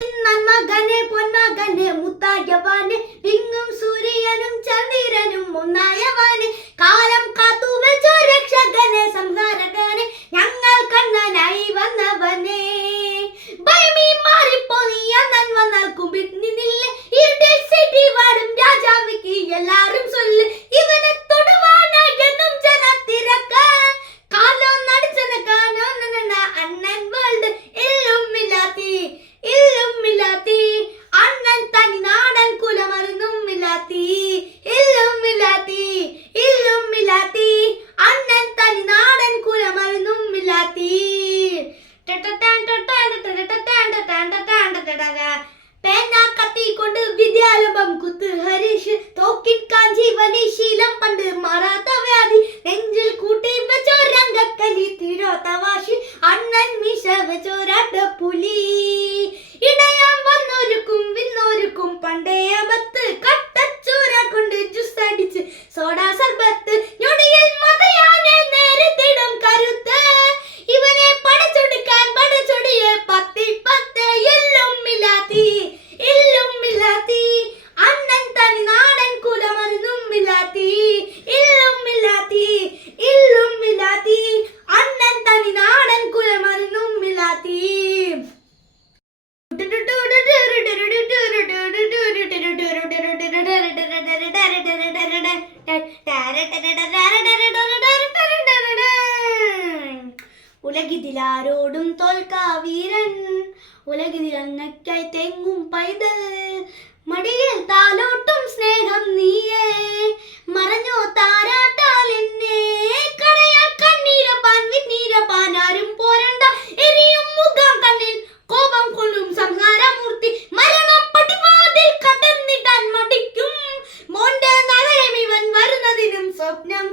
നന്മകനെ പൊന്മകനെ മുത്തായവാനെ വിങ്ങും സൂര്യനും ചന്ദ്രനും ഒന്നായവാനെ കാലം കാത്തു വെച്ചോ രക്ഷകനെ സംഹാരകനെ ഞങ്ങൾ കണ്ണനായി വന്നവനെ ഭയമീ മാറിപ്പോയി അണ്ണൻ വന്നാൽ കുമ്പിട്ട് നിന്നില്ല ഇരുട്ടിൽ സിറ്റി വാടും രാജാവിക്ക് എല്ലാരും ചൊല്ല് ഇവനെ തൊടുവാന എന്നും ജനത്തിരക്ക കാലോ നടിച്ചന കാനോ അണ്ണൻ വേൾഡ് ഇല്ലുമില്ലാത്തി അണ്ണൻ തനി നാടൻ കുലമരുന്നുമില്ലാത്തി ഇല്ലുമില്ലാത്തി അണ്ണൻ തനി നാടൻ കുലമരുന്നുമില്ലാത്തി പേന കത്തി കൊണ്ട് വിദ്യാരംഭം കുത്ത് ഹരീഷ് തോക്കിൻ കാഞ്ചി വലി ശീലം പണ്ട് മാറാത്ത വ്യാധി നെഞ്ചിൽ കൂട്ടി വെച്ചോ രംഗക്കലി തീരാത്ത വാശി അണ്ണൻ മീശ വെച്ചോരാട്ട പുലി ഇടയാൻ വന്നോരുക്കും വിന്നോരുക്കും പണ്ടേ അബത്ത് കട്ടച്ചോര കൊണ്ട് ജ്യൂസ് അടിച്ച് സോഡാ സർബത്ത് ഞൊടിയിൽ മതയാനെ നേരത്തിടും കരുത്ത് ഇവനെ പടച്ചൊടുക്കാൻ പടച്ചൊടിയെ പത്തി പത്ത് ഇല്ലുമില്ലാത്തി അണ്ണൻ തനി നാടൻ കുലമരുന്നുമില്ലാത്തി ഇല്ലുമില്ലാത്തി അണ്ണൻ തനി നാടൻ കുലമരുന്നുമില്ലാത്തി ഉലകിതിലാരോടും തോൽക്കാ വീരൻ ഉലകിതിൽ അന്നയ്ക്കായി തെങ്ങും പൈതൽ മടിയിൽ താലോട്ടും സ്നേഹം നീയേ മറഞ്ഞോ താരാട്ടാൽ എന്നെ കടയാ കണ്ണീരപ്പാൻ വിണ്ണീരപ്പാൻ ആരും പോരണ്ട എരിയും മുഖം കണ്ണിൽ കോപം കൊള്ളും സംഹാരമൂർത്തി മരണം പടിവാതിൽ കടന്നിടാൻ മടിക്കും മോന്റെ നഗരം ഇവൻ വരുന്നതിനും സ്വപ്നം